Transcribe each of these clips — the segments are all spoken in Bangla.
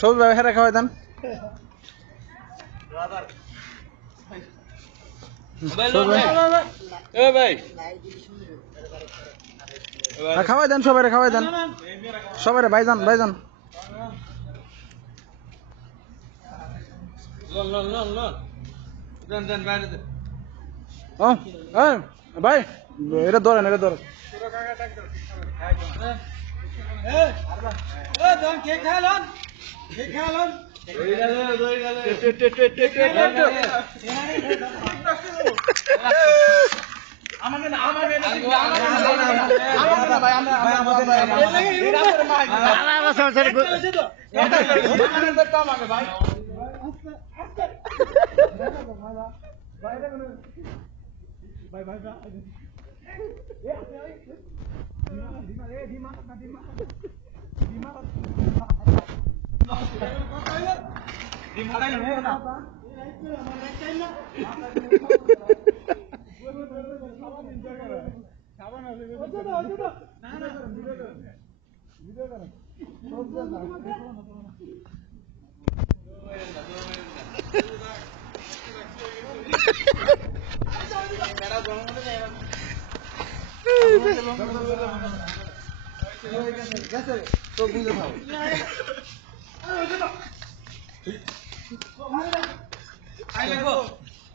সবুজ ভাই হেরা খাওয়াই দেন। খাওয়াই দেন সবাই, খাওয়াই দেন সবাই, ভাইজান ভাইজান। ও ভাই এটা ধরেন, এটা ধরেন।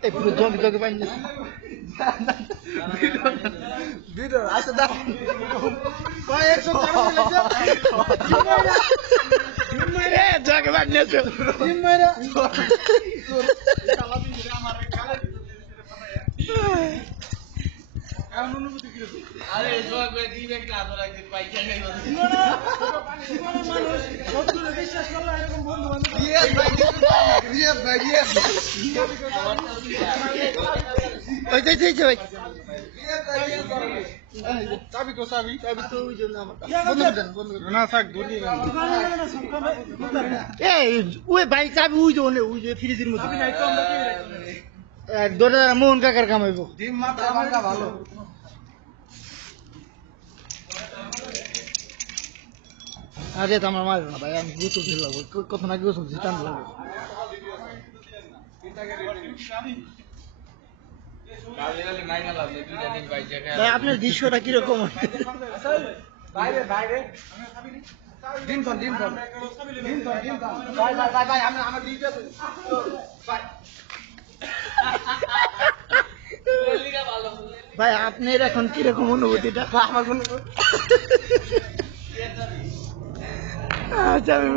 পুরো জগ জগে পাই আচ্ছা দাও জগে পাই নিয়েছো আরে জগে দিবে ক্লাস রাখতে পাই কেন বিশ্বাস করলো এরকম বন্ধু বান্ধব মোহন কাকার কামাইব ভালো আরে তো আমার মারবে না ভাই, আমি গোসল ছিল কত না গোসল টান লাগবে। ভাই আপনার দৃশ্যটা কিরকম? ভাই আপনার এখন কিরকম অনুভূতিটা? আমার আচ্ছা আমি